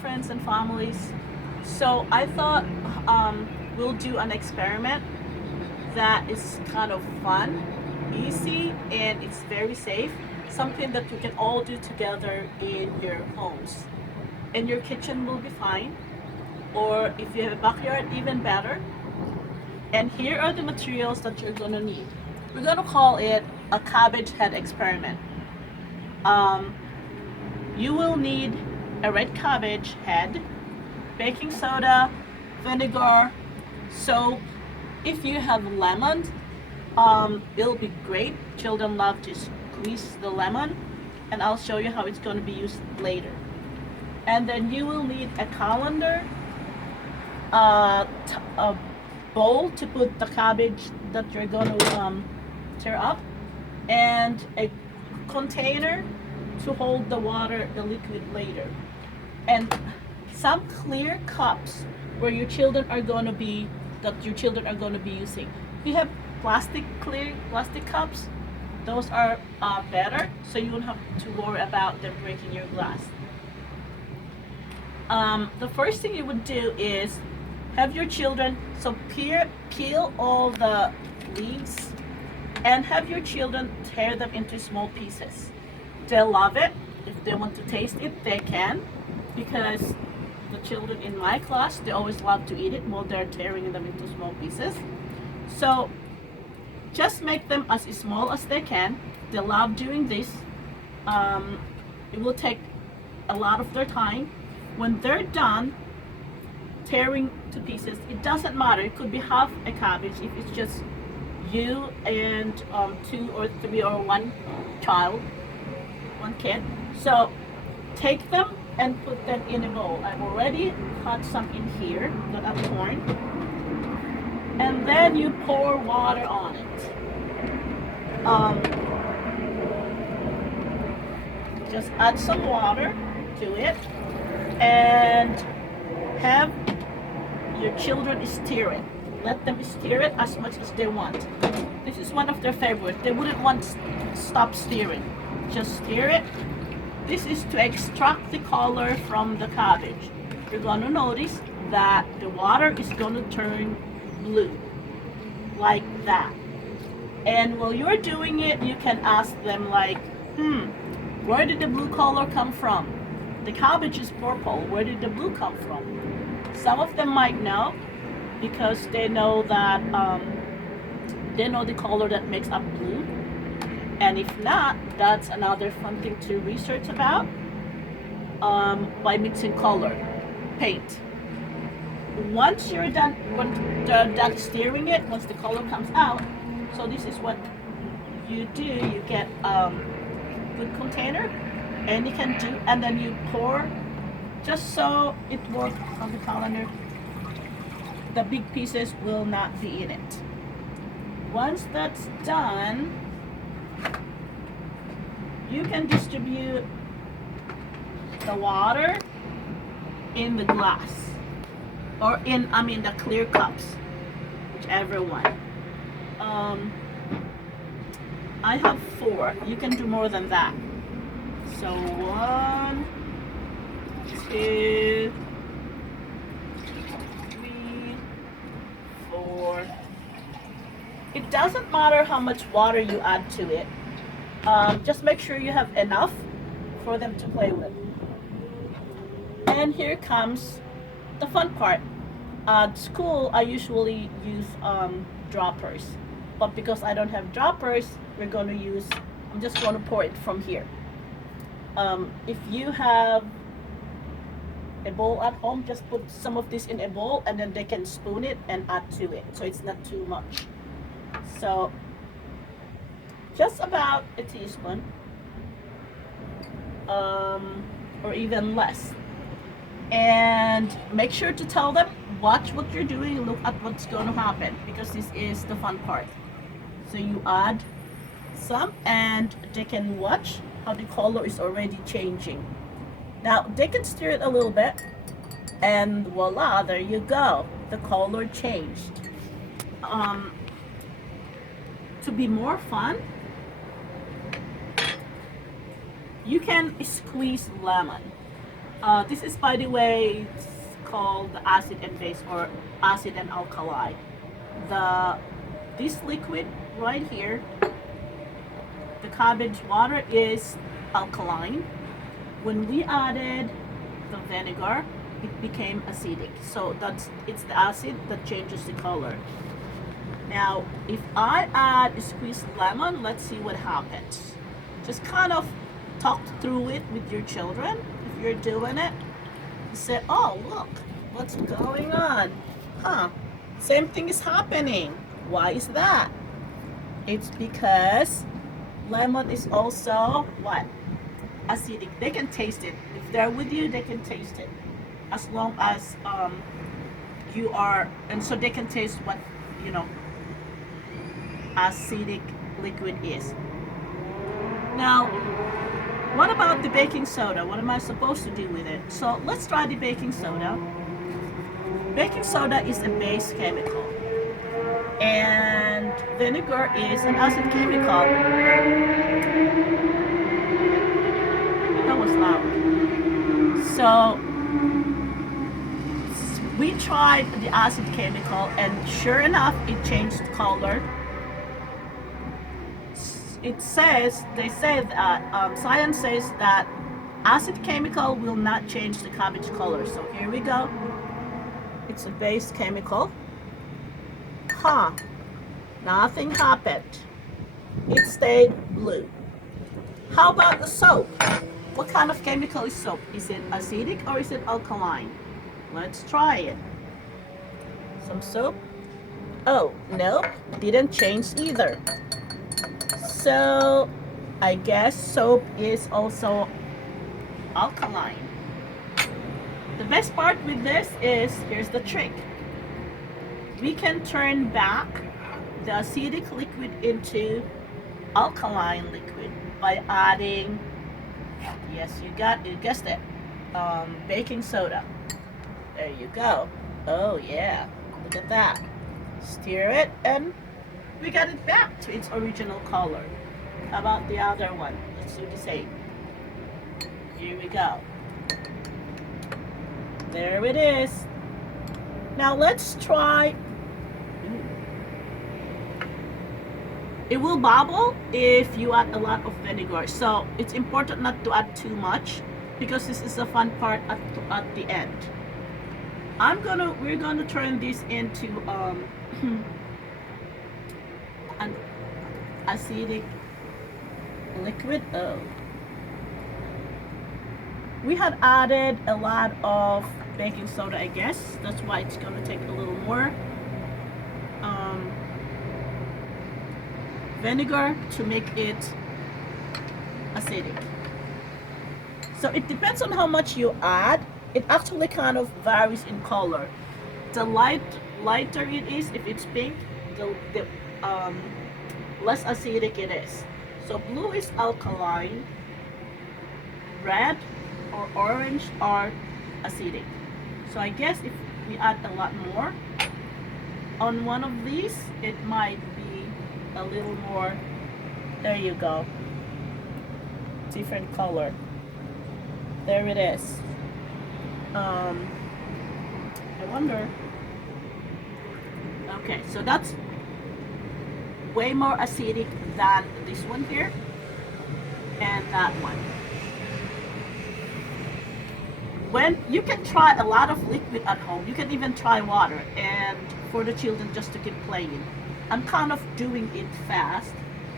friends and families. So I thought we'll do an experiment that is kind of fun, easy, and it's very safe. Something that you can all do together in your homes. And your kitchen will be fine, or if you have a backyard, even better. And here are the materials that you're gonna need. We're gonna call it a cabbage head experiment. Um, you will need a red cabbage head, baking soda, vinegar, soap. If you have lemon, it'll be great. Children love to squeeze the lemon, and I'll show you how it's going to be used later. And then you will need a colander, a bowl to put the cabbage that you're going to tear up, and a container to hold the water, the liquid later, and some clear cups where your children are going to be using. If you have clear plastic cups, those are better, so you won't have to worry about them breaking your glass. The first thing you would do is have your children, so peel all the leaves and have your children tear them into small pieces. They'll love it. If they want to taste it, they can, because the children in my class, they always love to eat it while they're tearing them into small pieces. So just make them as small as they can. They love doing this. It will take a lot of their time. When they're done tearing to pieces, it doesn't matter. It could be half a cabbage if it's just you and 2 or 3 or one child, one kid. So take them and put them in a bowl. I've already cut some in here that I've torn. And then you pour water on it. Just add some water to it and have your children stir it. Let them stir it as much as they want. This is one of their favorites. They wouldn't want to stop stirring. Just stir it. This is to extract the color from the cabbage. You're going to notice that the water is going to turn blue, like that. And while you're doing it, you can ask them like, where did the blue color come from? The cabbage is purple. Where did the blue come from? Some of them might know because they know that they know the color that makes up blue. And if not, that's another fun thing to research about, by mixing color, paint. Once you're done, when they're done stirring it, once the color comes out, so this is what you do. You get good container, and you can do, and then you pour, just so it works on the colander. The big pieces will not be in it. Once that's done, you can distribute the water in the glass, or the clear cups, whichever one. I have 4. You can do more than that. So 1, 2, 3, 4. It doesn't matter how much water you add to it. Just make sure you have enough for them to play with. And here comes the fun part. At school, I usually use droppers, but because I don't have droppers, I'm just going to pour it from here. If you have a bowl at home, just put some of this in a bowl, and then they can spoon it and add to it, so it's not too much. So just about a teaspoon, or even less. And make sure to tell them, watch what you're doing, look at what's going to happen, because this is the fun part. So you add some, and they can watch how the color is already changing. Now they can stir it a little bit, and voila, there you go, the color changed. To be more fun, you can squeeze lemon. This is, by the way, it's called the acid and base, or acid and alkali. The This liquid right here, the cabbage water, is alkaline. When we added the vinegar, it became acidic. So it's the acid that changes the color. Now, if I add a squeezed lemon, let's see what happens. Just kind of talk through it with your children if you're doing it. Say, oh, look, what's going on? Huh, same thing is happening. Why is that? It's because lemon is also what? Acidic. They can taste it. If they're with you, they can taste it. As long as you are, and so they can taste what, you know, acidic liquid is. Now, what about the baking soda? What am I supposed to do with it? So let's try the baking soda. Baking soda is a base chemical, and vinegar is an acid chemical. That was loud. So we tried the acid chemical, and sure enough, it changed color. They say that science says that acid chemical will not change the cabbage color. So here we go. It's a base chemical. Huh, nothing happened. It stayed blue. How about the soap? What kind of chemical is soap? Is it acidic or is it alkaline? Let's try it. Some soap. Oh, nope, didn't change either. So I guess soap is also alkaline. The best part with this is, here's the trick. We can turn back the acidic liquid into alkaline liquid by adding, yes, you guessed it, baking soda. There you go. Oh yeah, look at that. Stir it and we got it back to its original color. How about the other one? Let's do the same. Here we go. There it is. Now let's try. It will bubble if you add a lot of vinegar. So it's important not to add too much, because this is the fun part at the end. We're gonna turn this into an acidic liquid. Oh, we had added a lot of baking soda, I guess. That's why it's gonna take a little more vinegar to make it acidic. So it depends on how much you add. It actually kind of varies in color. The lighter it is, if it's pink, the less acidic it is. So blue is alkaline, red or orange are acidic. So I guess if we add a lot more on one of these, it might be a little more. There you go. Different color. There it is. I wonder. Okay, so that's way more acidic than this one here and that one. When you can try a lot of liquid at home, you can even try water, and for the children just to keep playing. I'm kind of doing it fast,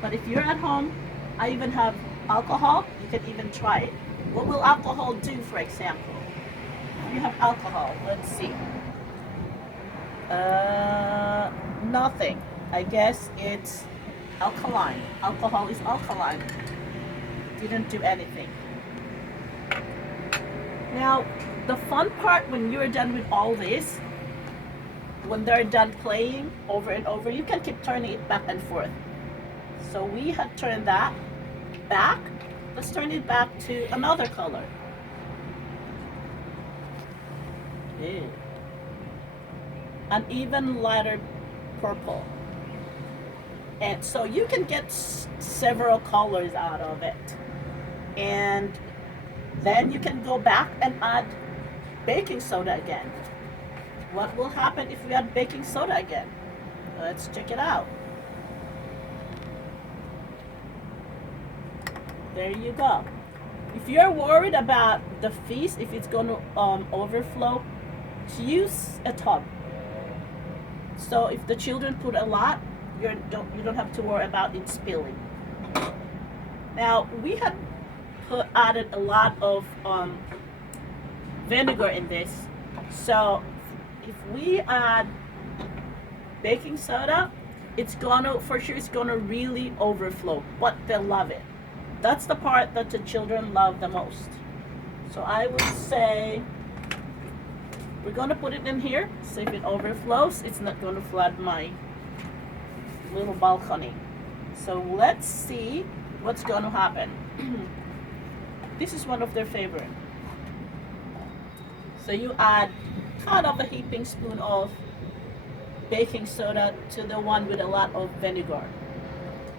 but if you're at home, I even have alcohol. You can even try it. What will alcohol do, for example? You have alcohol. Let's see. Nothing. I guess it's alkaline. Alcohol is alkaline. Didn't do anything. Now, the fun part when you're done with all this, when they're done playing over and over, you can keep turning it back and forth. So we had turned that back. Let's turn it back to another color. Ew. An even lighter purple. And so you can get several colors out of it. And Then you can go back and add baking soda again. What will happen if we add baking soda again? Let's check it out. There you go. If you're worried about the feast, if it's going to overflow, use a tub. So if the children put a lot, you don't have to worry about it spilling. Now we had added a lot of vinegar in this, so if we add baking soda, it's gonna really overflow, but they'll love it. That's the part that the children love the most. So I would say we're gonna put it in here, so if it overflows, it's not gonna flood my little balcony. So let's see what's gonna happen. This is one of their favorite. So you add kind of a heaping spoon of baking soda to the one with a lot of vinegar.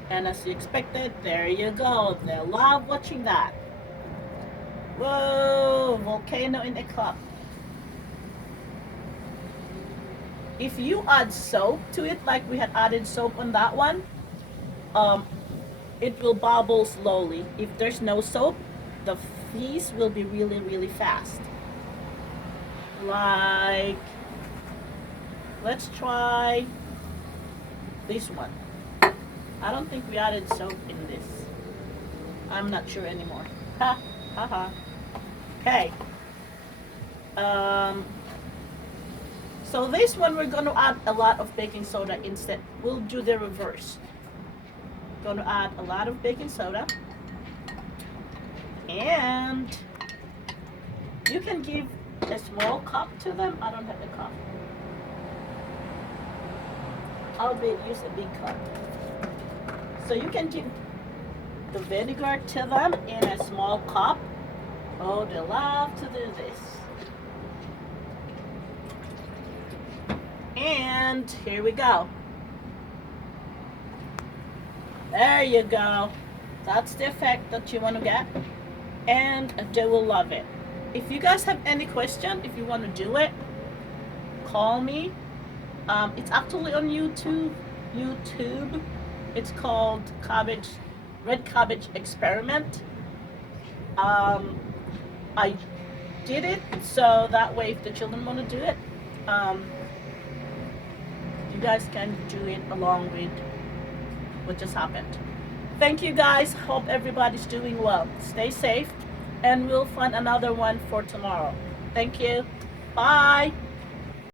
And as you expected, there you go. They love watching that. Whoa, volcano in a cup. If you add soap to it, like we had added soap on that one, it will bubble slowly. If there's no soap, the feast will be really, really fast. Like, let's try this one. I don't think we added soap in this. I'm not sure anymore. Ha, ha, ha. Okay. So this one we're going to add a lot of baking soda instead. We'll do the reverse. Going to add a lot of baking soda. And you can give a small cup to them. I don't have a cup. I'll use a big cup. So you can give the vinegar to them in a small cup. Oh, they love to do this. And here we go. There you go. That's the effect that you want to get. And they will love it. If you guys have any question, if you want to do it, call me. It's actually on YouTube. It's called Red Cabbage Experiment. I did it so that way if the children want to do it, you guys can do it along with what just happened. Thank you guys. Hope everybody's doing well. Stay safe, and we'll find another one for tomorrow. Thank you. Bye.